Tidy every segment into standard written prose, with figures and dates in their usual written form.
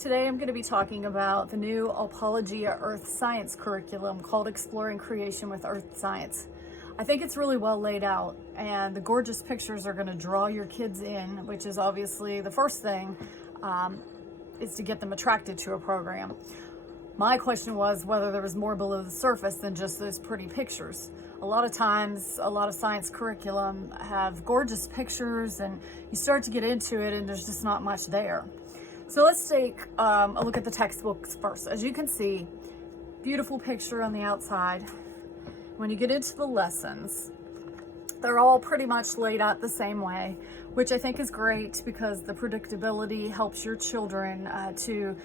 Today I'm going to be talking about the new Apologia Earth Science curriculum called Exploring Creation with Earth Science. I think it's really well laid out, and the gorgeous pictures are going to draw your kids in, which is obviously the first thing, is to get them attracted to a program. My question was whether there was more below the surface than just those pretty pictures. A lot of times, a lot of science curriculum have gorgeous pictures, and you start to get into it and there's just not much there. So let's take a look at the textbooks first. As you can see, beautiful picture on the outside. When you get into the lessons, they're all pretty much laid out the same way, which I think is great because the predictability helps your children to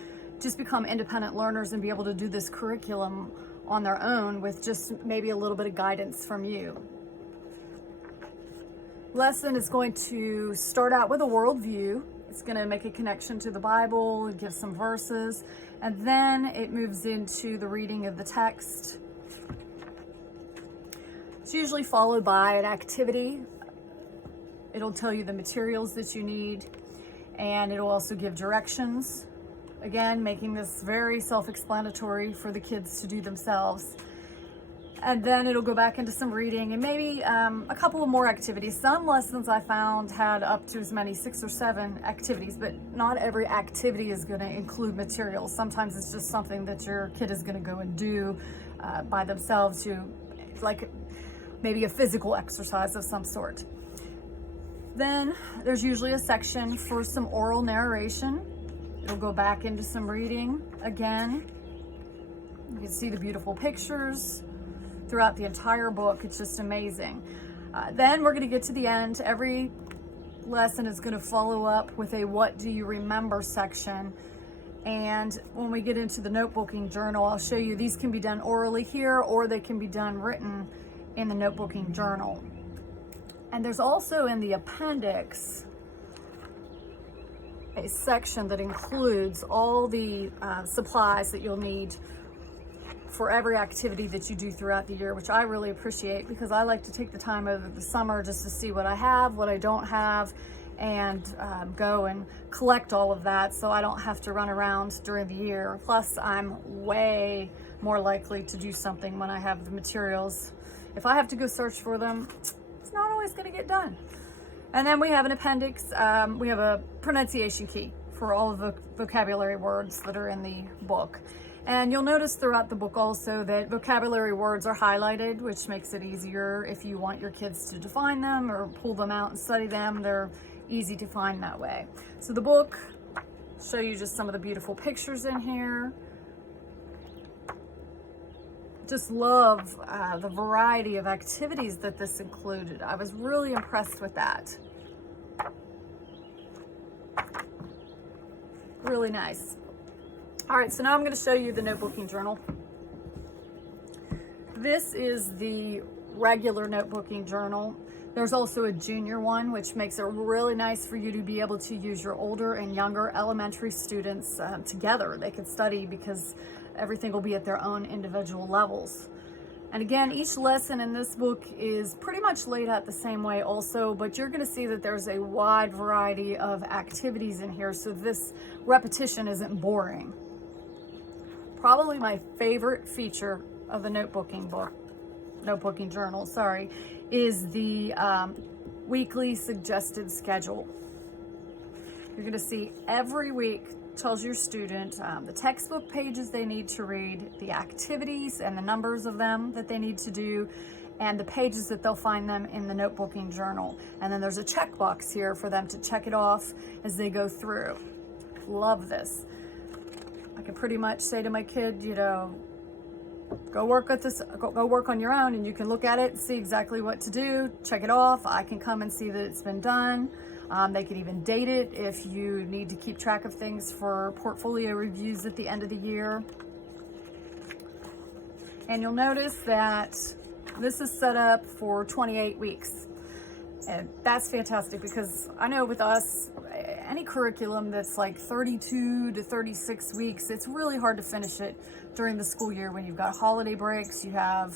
just become independent learners and be able to do this curriculum on their own with just maybe a little bit of guidance from you. Lesson is going to start out with a worldview. It's going to make a connection to the Bible, give some verses, and then it moves into the reading of the text. It's usually followed by an activity. It'll tell you the materials that you need, and it'll also give directions. Again, making this very self-explanatory for the kids to do themselves. And then it'll go back into some reading and maybe a couple of more activities. Some lessons I found had up to as many 6 or 7 activities, but not every activity is going to include materials. Sometimes it's just something that your kid is going to go and do by themselves, to like maybe a physical exercise of some sort. Then there's usually a section for some oral narration. It'll go back into some reading again. You can see the beautiful pictures throughout the entire book. It's just amazing. Then we're going to get to the end. Every lesson is going to follow up with a what do you remember section. And when we get into the notebooking journal, I'll show you these can be done orally here, or they can be done written in the notebooking journal. And there's also in the appendix a section that includes all the supplies that you'll need for every activity that you do throughout the year, which I really appreciate because I like to take the time over the summer just to see what I have, what I don't have, and go and collect all of that so I don't have to run around during the year. Plus, I'm way more likely to do something when I have the materials. If I have to go search for them, it's not always going to get done. And then we have an appendix. We have a pronunciation key for all of the vocabulary words that are in the book. And you'll notice throughout the book also that vocabulary words are highlighted, which makes it easier if you want your kids to define them or pull them out and study them. They're easy to find that way. So the book, show you just some of the beautiful pictures in here. Just love the variety of activities that this included. I was really impressed with that. Really nice. All right, so now I'm going to show you the notebooking journal. This is the regular notebooking journal. There's also a junior one, which makes it really nice for you to be able to use your older and younger elementary students together. They can study because everything will be at their own individual levels. And again, each lesson in this book is pretty much laid out the same way also, but you're going to see that there's a wide variety of activities in here, so this repetition isn't boring. Probably my favorite feature of the notebooking journal, is the weekly suggested schedule. You're going to see every week tells your student the textbook pages they need to read, the activities and the numbers of them that they need to do, and the pages that they'll find them in the notebooking journal. And then there's a checkbox here for them to check it off as they go through. Love this. I can pretty much say to my kid, you know, go work with this, go work on your own, and you can look at it and see exactly what to do, check it off. I can come and see that it's been done. They can even date it if you need to keep track of things for portfolio reviews at the end of the year. And you'll notice that this is set up for 28 weeks. And that's fantastic because I know with us, any curriculum that's like 32 to 36 weeks, it's really hard to finish it during the school year when you've got holiday breaks, you have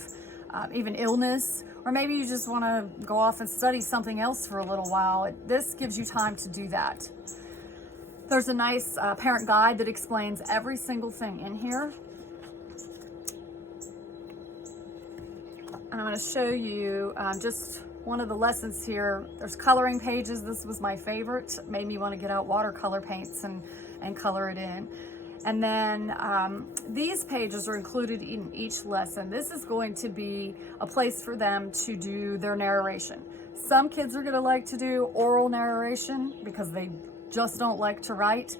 even illness, or maybe you just want to go off and study something else for a little while. This gives you time to do that. There's a nice parent guide that explains every single thing in here. And I'm going to show you just one of the lessons here. There's coloring pages. This was my favorite. It made me want to get out watercolor paints and color it in. And then these pages are included in each lesson. This is going to be a place for them to do their narration. Some kids are going to like to do oral narration because they just don't like to write.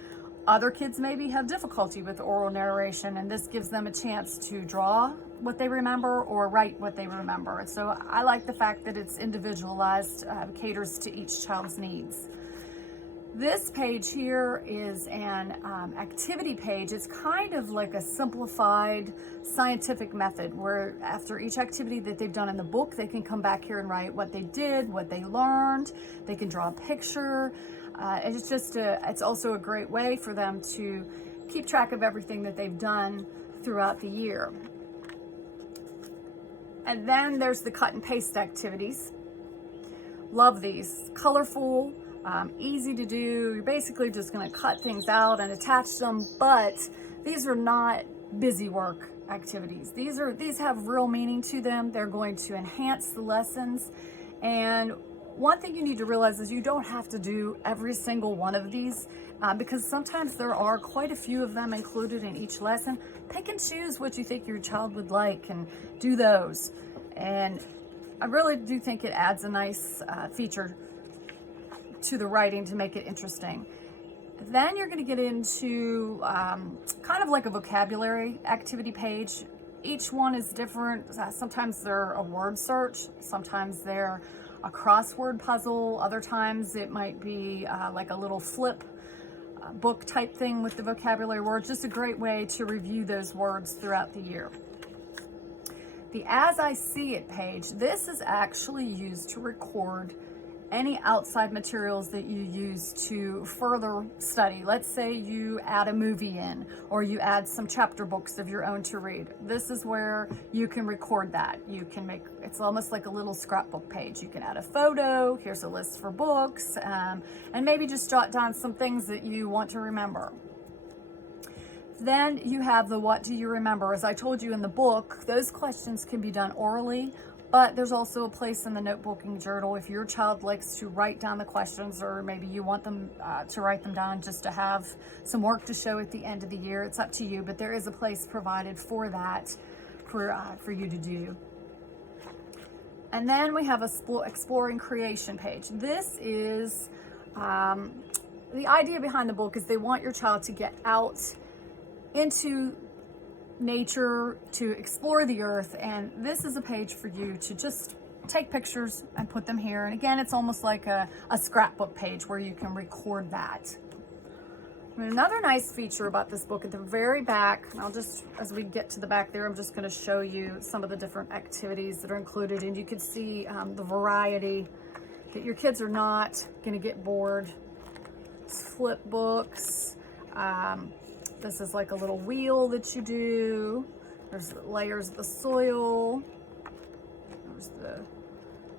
Other kids maybe have difficulty with oral narration, and this gives them a chance to draw what they remember or write what they remember. So I like the fact that it's individualized, caters to each child's needs. This page here is an activity page. It's kind of like a simplified scientific method where after each activity that they've done in the book, they can come back here and write what they did, what they learned. They can draw a picture. It's also a great way for them to keep track of everything that they've done throughout the year. And then there's the cut and paste activities. Love these. Colorful, easy to do. You're basically just going to cut things out and attach them, but these are not busy work activities. These have real meaning to them. They're going to enhance the lessons. And one thing you need to realize is you don't have to do every single one of these because sometimes there are quite a few of them included in each lesson. Pick and choose what you think your child would like and do those. And I really do think it adds a nice feature to the writing to make it interesting. Then you're going to get into kind of like a vocabulary activity page. Each one is different. Sometimes they're a word search. Sometimes they're a crossword puzzle. Other times it might be like a little flip book type thing with the vocabulary words. Just a great way to review those words throughout the year. The As I See It page, this is actually used to record any outside materials that you use to further study. Let's say you add a movie in, or you add some chapter books of your own to read. This is where you can record that. You can make, it's almost like a little scrapbook page. You can add a photo, here's a list for books, and maybe just jot down some things that you want to remember. Then you have the what do you remember? As I told you in the book, those questions can be done orally, but there's also a place in the notebooking journal if your child likes to write down the questions, or maybe you want them to write them down just to have some work to show at the end of the year. It's up to you, but there is a place provided for that for you to do. And then we have a exploring creation page. This is the idea behind the book is they want your child to get out into nature, to explore the earth, and this is a page for you to just take pictures and put them here. And again, it's almost like a scrapbook page where you can record that. And another nice feature about this book at the very back, and I'll just, as we get to the back there, I'm just going to show you some of the different activities that are included, and you can see the variety that your kids are not going to get bored. It's flip books. This is like a little wheel that you do. There's layers of the soil. There's the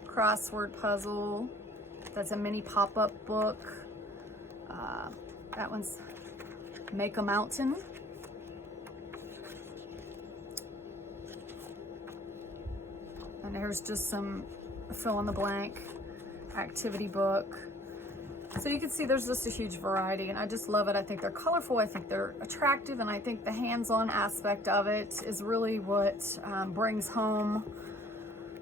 crossword puzzle. That's a mini pop-up book. That one's Make a Mountain. And there's just some fill-in-the-blank activity book. So you can see there's just a huge variety, and I just love it. I think they're colorful, I think they're attractive, and I think the hands-on aspect of it is really what brings home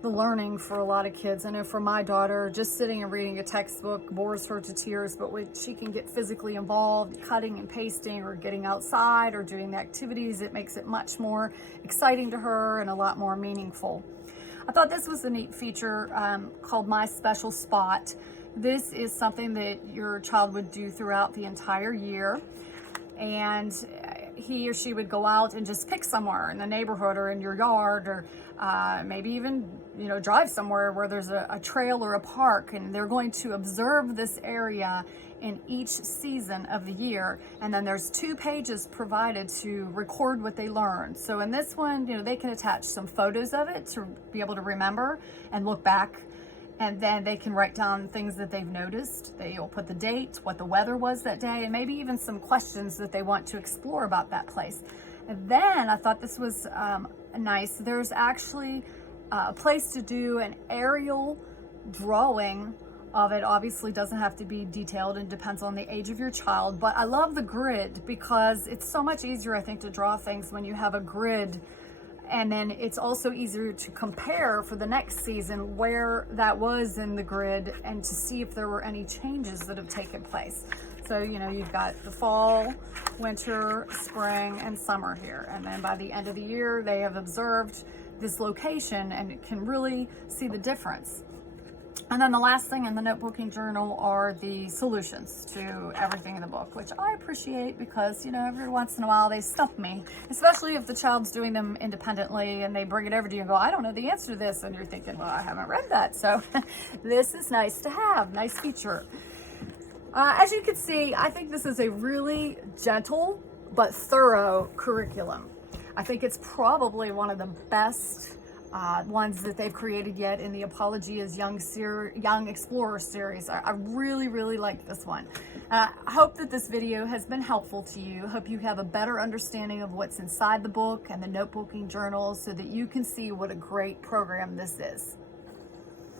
the learning for a lot of kids. I know for my daughter, just sitting and reading a textbook bores her to tears, but when she can get physically involved, cutting and pasting or getting outside or doing the activities, it makes it much more exciting to her and a lot more meaningful. I thought this was a neat feature called My Special Spot. This is something that your child would do throughout the entire year, and he or she would go out and just pick somewhere in the neighborhood or in your yard, or maybe even drive somewhere where there's a trail or a park, and they're going to observe this area in each season of the year. And then there's 2 pages provided to record what they learned. So in this one, they can attach some photos of it to be able to remember and look back And then they can write down things that they've noticed. They'll put the date, what the weather was that day, and maybe even some questions that they want to explore about that place. And then I thought this was nice. There's actually a place to do an aerial drawing of it. Obviously doesn't have to be detailed and depends on the age of your child, but I love the grid because it's so much easier, I think, to draw things when you have a grid. And then it's also easier to compare for the next season where that was in the grid and to see if there were any changes that have taken place. So, you know, you've got the fall, winter, spring, and summer here. And then by the end of the year, they have observed this location and can really see the difference. And then the last thing in the notebooking journal are the solutions to everything in the book, which I appreciate because, you know, every once in a while they stump me, especially if the child's doing them independently and they bring it over to you and go, I don't know the answer to this. And you're thinking, well, I haven't read that. So this is nice to have, nice feature. As you can see, I think this is a really gentle but thorough curriculum. I think it's probably one of the best ones that they've created yet in the Apologia's Young Explorer series. I really, really like this one. I hope that this video has been helpful to you. Hope you have a better understanding of what's inside the book and the notebooking journal so that you can see what a great program this is.